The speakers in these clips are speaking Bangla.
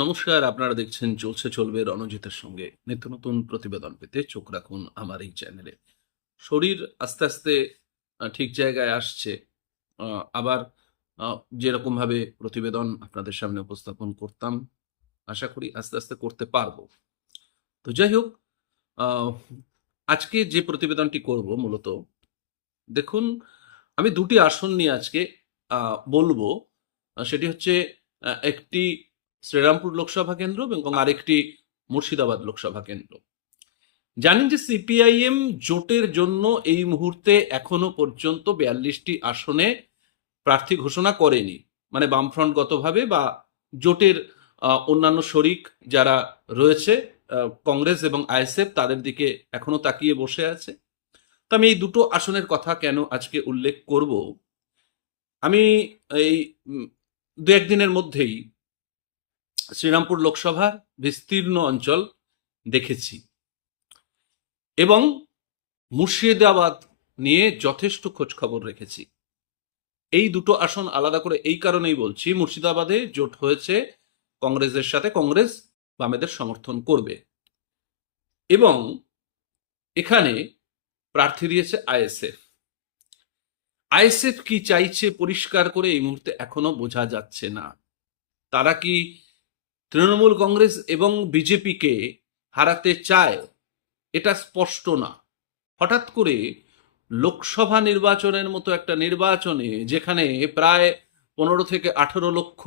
নমস্কার, আপনারা দেখছেন চলছে চলবে রণজিতের সঙ্গে। নিত্য নতুন প্রতিবেদন পেতে চোখ রাখুন আমার এই চ্যানেলে শরীর আস্তে আস্তে ঠিক জায়গায় আসছে। আবার যেরকমভাবে প্রতিবেদন আপনাদের সামনে উপস্থাপন করতাম, আশা করি আস্তে আস্তে করতে পারব। তো যাই হোক আজকে যে প্রতিবেদনটি করব মূলত, দেখুন, আমি দুটি আসন নিয়ে আজকে বলব। সেটি হচ্ছে একটি শ্রীরামপুর লোকসভা কেন্দ্র এবং আরেকটি মুর্শিদাবাদ লোকসভা কেন্দ্র। জানেন যে সিপিআইএম জোটের জন্য এই মুহূর্তে এখনও পর্যন্ত বিয়াল্লিশটি আসনে প্রার্থী ঘোষণা করেনি। মানে বামফ্রন্টগতভাবে বা জোটের অন্যান্য শরিক যারা রয়েছে কংগ্রেস এবং আইএসএফ তাদের দিকে এখনও তাকিয়ে বসে আছে। তো আমি এই দুটো আসনের কথা কেন আজকে উল্লেখ করব? আমি এই দু একদিনের মধ্যেই শ্রীরামপুর লোকসভার বিস্তীর্ণ অঞ্চল দেখেছি। এবং মুর্শিদাবাদ নিয়ে যথেষ্ট খোঁজ খবর রেখেছি। এই দুটো আসন আলাদা করে এই কারণেই বলছি, মুর্শিদাবাদে জোট হয়েছে, কংগ্রেসের সাথে কংগ্রেস বামেদের সমর্থন করবে। এবং এখানে প্রার্থী দিয়েছে আইএসএফ। আইএসএফ কি চাইছে পরিষ্কার করে এই মুহূর্তে এখনও বোঝা যাচ্ছে না। তারা কি তৃণমূল কংগ্রেস এবং বিজেপিকে হারাতে চায়, এটা স্পষ্ট না। হঠাৎ করে লোকসভা নির্বাচনের মতো একটা নির্বাচনে যেখানে প্রায় পনেরো থেকে আঠেরো লক্ষ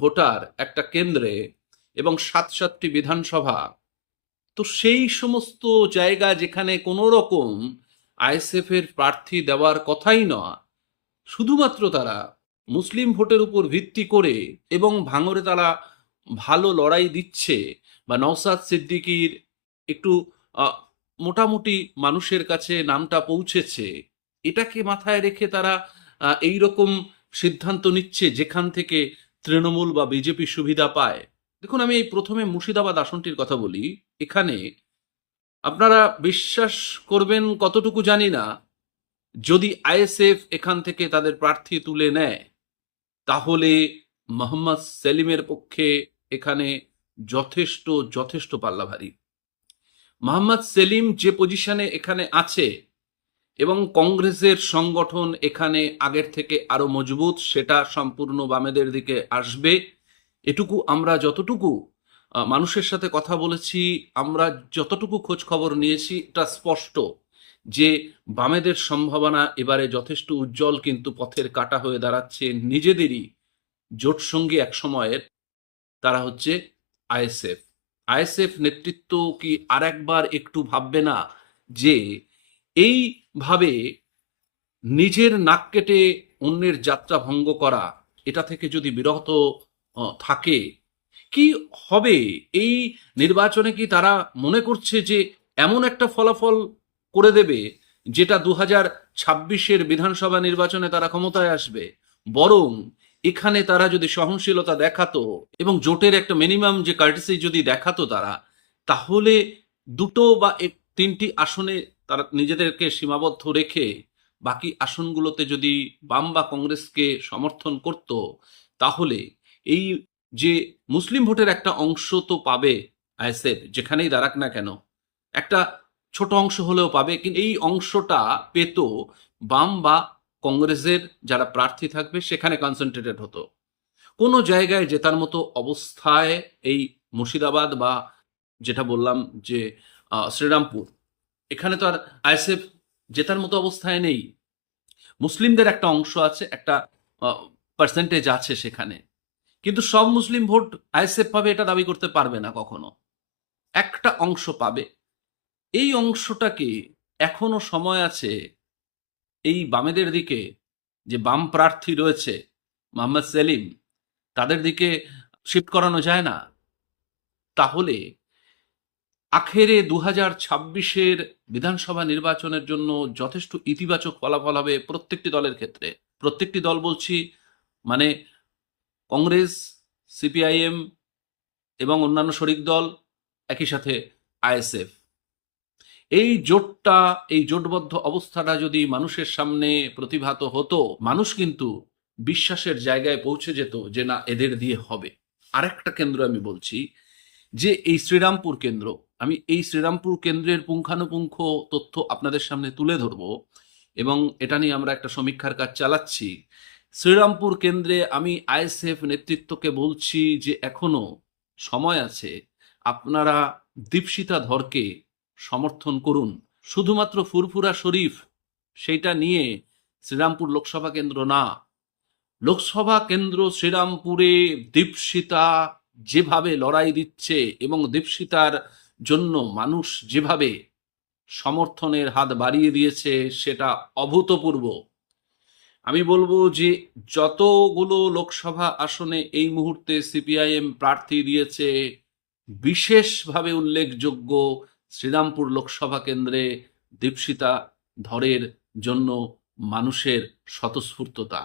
ভোটার একটা কেন্দ্রে এবং সাত সাতটি বিধানসভা, তো সেই সমস্ত জায়গা যেখানে কোনো রকম আইএসএফ এর প্রার্থী দেওয়ার কথাই নয় শুধুমাত্র তারা মুসলিম ভোটের উপর ভিত্তি করে এবং ভাঙরে তারা ভালো লড়াই দিচ্ছে বা নওসাদ সিদ্দিকির একটু মোটামুটি মানুষের কাছে নামটা পৌঁছেছে, এটাকে মাথায় রেখে তারা এই রকম সিদ্ধান্ত নিচ্ছে যেখান থেকে তৃণমূল বা বিজেপি সুবিধা পায়। দেখুন, আমি এই প্রথমে মুর্শিদাবাদ আসনটির কথা বলি। এখানে আপনারা বিশ্বাস করবেন কতটুকু জানি না, যদি আইএসএফ এখান থেকে তাদের প্রার্থী তুলে নেয়, তাহলে মোহাম্মদ সেলিমের পক্ষে এখানে যথেষ্ট যথেষ্ট পাল্লা ভারী মোহাম্মদ সেলিম যে পজিশনে এখানে আছে এবং কংগ্রেসের সংগঠন এখানে আগের থেকে আরও মজবুত, সেটা সম্পূর্ণ বামেদের দিকে আসবে। এটুকু আমরা যতটুকু মানুষের সাথে কথা বলেছি, আমরা যতটুকু খোঁজ খবর নিয়েছি, এটা স্পষ্ট যে বামেদের সম্ভাবনা এবারে যথেষ্ট উজ্জ্বল, কিন্তু পথের কাটা হয়ে দাঁড়াচ্ছে নিজেদেরই জোটসঙ্গী এক সময়ের। তারা হচ্ছে আইএসএফ। আইএসএফ নেতৃত্ব কি আর একবার একটু ভাববে না যে এইভাবে নিজের নাক কেটে অন্যের যাত্রা ভঙ্গ করা, এটা থেকে যদি বিরত থাকে, কি হবে? এই নির্বাচনে কি তারা মনে করছে যে এমন একটা ফলাফল করে দেবে যেটা দু হাজার ছাব্বিশের বিধানসভা নির্বাচনে তারা ক্ষমতায় আসবে? বরং এখানে তারা যদি সহনশীলতা দেখাতো এবং জোটের একটা মিনিমাম যে কার্টিসি যদি দেখাতো তারা, তাহলে দুটো বা তিনটি আসনে তারা নিজেদেরকে সীমাবদ্ধ রেখে বাকি আসনগুলোতে যদি বাম বা কংগ্রেসকে সমর্থন করত, তাহলে এই যে মুসলিম ভোটের একটা অংশ তো পাবে আইএসএফ, যেখানেই দাঁড়াক না কেন, একটা ছোট অংশ হলেও পাবে, কিন্তু এই অংশটা পেত বাম বা কংগ্রেসের যারা প্রার্থী থাকবে সেখানে কনসেন্ট্রেটেড হতো। কোনো জায়গায় জেতার মতো অবস্থায় এই মুর্শিদাবাদ বা যেটা বললাম যে শ্রীরামপুর, এখানে তো আর আইএসএফ জেতার মতো অবস্থায় নেই। মুসলিমদের একটা অংশ আছে, একটা পার্সেন্টেজ আছে সেখানে। কিন্তু সব মুসলিম ভোট আইএসএফ পাবে এটা দাবি করতে পারবে না কখনো। একটা অংশ পাবে। এই অংশটাকে এখনও সময় আছে এই বামেদের দিকে যে বাম প্রার্থী রয়েছে, মোহাম্মদ সেলিম, তাদের দিকে শিফট করানো যায় না। তাহলে আখেরে দু হাজার ছাব্বিশের বিধানসভা নির্বাচনের জন্য যথেষ্ট ইতিবাচক ফলাফল হবে প্রত্যেকটি দলের ক্ষেত্রে। প্রত্যেকটি দল বলছি মানে কংগ্রেস, সিপিআইএম এবং অন্যান্য শরিক দল, একই সাথে আইএসএফ। এই জোটটা, এই জোটবদ্ধ অবস্থাটা যদি মানুষের সামনে প্রতিভাত হতো, মানুষ কিন্তু বিশ্বাসের জায়গায় পৌঁছে যেত যে না, এদের দিয়ে হবে। আরেকটা কেন্দ্র আমি বলছি যে এই শ্রীরামপুর কেন্দ্র। আমি এই শ্রীরামপুর কেন্দ্রের পুঙ্খানুপুঙ্খ তথ্য আপনাদের সামনে তুলে ধরব এবং এটা নিয়ে আমরা একটা সমীক্ষার কাজ চালাচ্ছি। শ্রীরামপুর কেন্দ্রে আমি আইএসএফ নেতৃত্বকে বলছি যে এখনও সময় আছে আপনারা দীপশিতা ধরকে সমর্থন করুন। শুধুমাত্র ফুরফুরা শরীফ, সেইটা নিয়ে শ্রীরামপুর লোকসভা কেন্দ্র না। লোকসভা কেন্দ্র শ্রীরামপুরে দীপশিতা যেভাবে লড়াই দিচ্ছে এবং দীপশিতার জন্য মানুষ যেভাবে সমর্থনের হাত বাড়িয়ে দিয়েছে, সেটা অভূতপূর্ব। আমি বলব যে যতগুলো লোকসভা আসনে এই মুহূর্তে সিপিআইএম প্রার্থী দিয়েছে, বিশেষভাবে উল্লেখযোগ্য শ্রীরামপুর লোকসভা কেন্দ্রে দীপশিতা ধরের জন্য মানুষের স্বতঃস্ফূর্ততা।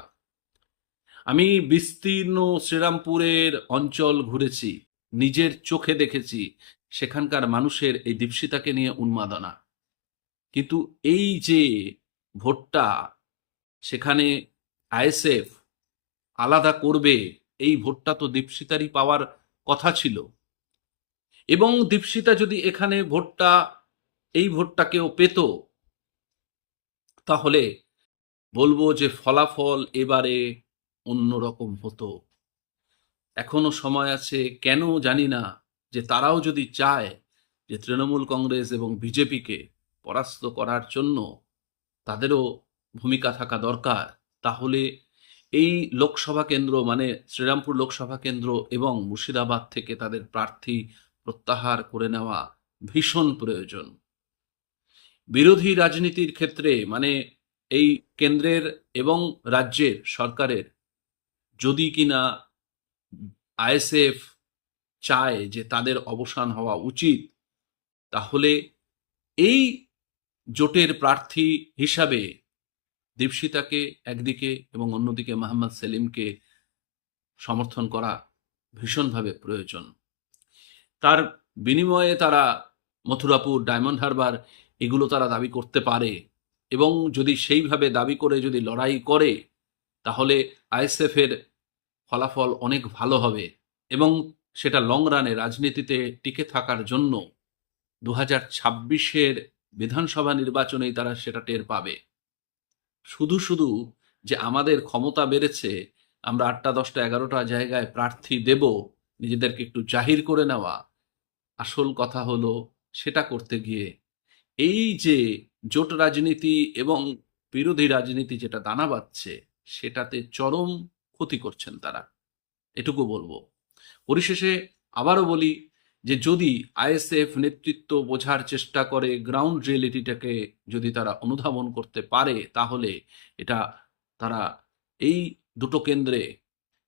আমি বিস্তীর্ণ শ্রীরামপুরের অঞ্চল ঘুরেছি, নিজের চোখে দেখেছি, সেখানকার মানুষের এই দীপশিতাকে নিয়ে উন্মাদনা। কিন্তু এই যে ভোটটা সেখানে আইএসএফ আলাদা করবে, এই ভোটটা তো দীপশিতারই পাওয়ার কথা ছিল। এবং দীপশিতা যদি এখানে ভোটটা, এই ভোটটাকেও পেত, তাহলে বলব যে ফলাফল এবারে অন্যরকম হতো। এখনও সময় আছে, কেন জানি না, যে তারাও যদি চায় যে তৃণমূল কংগ্রেস এবং বিজেপিকে পরাস্ত করার জন্য তাদেরও ভূমিকা থাকা দরকার, তাহলে এই লোকসভা কেন্দ্র মানে শ্রীরামপুর লোকসভা কেন্দ্র এবং মুর্শিদাবাদ থেকে তাদের প্রার্থী প্রত্যাহার করে নেওয়া ভীষণ প্রয়োজন। বিরোধী রাজনীতির ক্ষেত্রে মানে এই কেন্দ্রের এবং রাজ্যের সরকারের, যদি কিনা আইএসএফ চায় যে তাদের অবসান হওয়া উচিত, তাহলে এই জোটের প্রার্থী হিসাবে দীপশিতাকে একদিকে এবং অন্যদিকে মোহাম্মদ সেলিমকে সমর্থন করা ভীষণভাবে প্রয়োজন। তার বিনিময়ে তারা মথুরাপুর, ডায়মন্ড হারবার এগুলো তারা দাবি করতে পারে এবং যদি সেইভাবে দাবি করে যদি লড়াই করে, তাহলে আইএসএফ এর ফলাফল অনেক ভালো হবে এবং সেটা লং রানে রাজনীতিতে টিকে থাকার জন্য দু হাজার ছাব্বিশের বিধানসভা নির্বাচনেই তারা সেটা টের পাবে। শুধু শুধু যে আমাদের ক্ষমতা বেড়েছে, আমরা আটটা, দশটা, এগারোটা জায়গায় প্রার্থী দেব, নিজেদেরকে একটু জাহির করে নেওয়া আসল কথা হলো সেটা করতে গিয়ে। এই যে জোট রাজনীতি এবং বিরোধী রাজনীতি যেটা দানা বাঁধছে, সেটাতে চরম ক্ষতি করছেন তারা। এটুকু বলব। পরিশেষে আবারও বলি যে যদি আইএসএফ নেতৃত্ব বোঝার চেষ্টা করে গ্রাউন্ড রিয়েলিটিটাকে যদি তারা অনুধাবন করতে পারে, তাহলে এটা তারা এই দুটো কেন্দ্রে,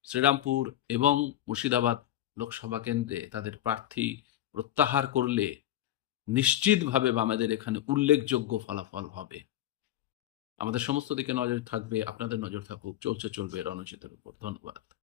শ্রীরামপুর এবং মুর্শিদাবাদ লোকসভা কেন্দ্রে তাদের প্রার্থী প্রত্যাহার করলে নিশ্চিতভাবে আমাদের এখানে উল্লেখযোগ্য ফলাফল হবে। আমাদের সমস্ত দিকে নজর থাকবে, আপনাদের নজর থাকুক, চলছে, চলবে রণজিতের উপর। ধন্যবাদ।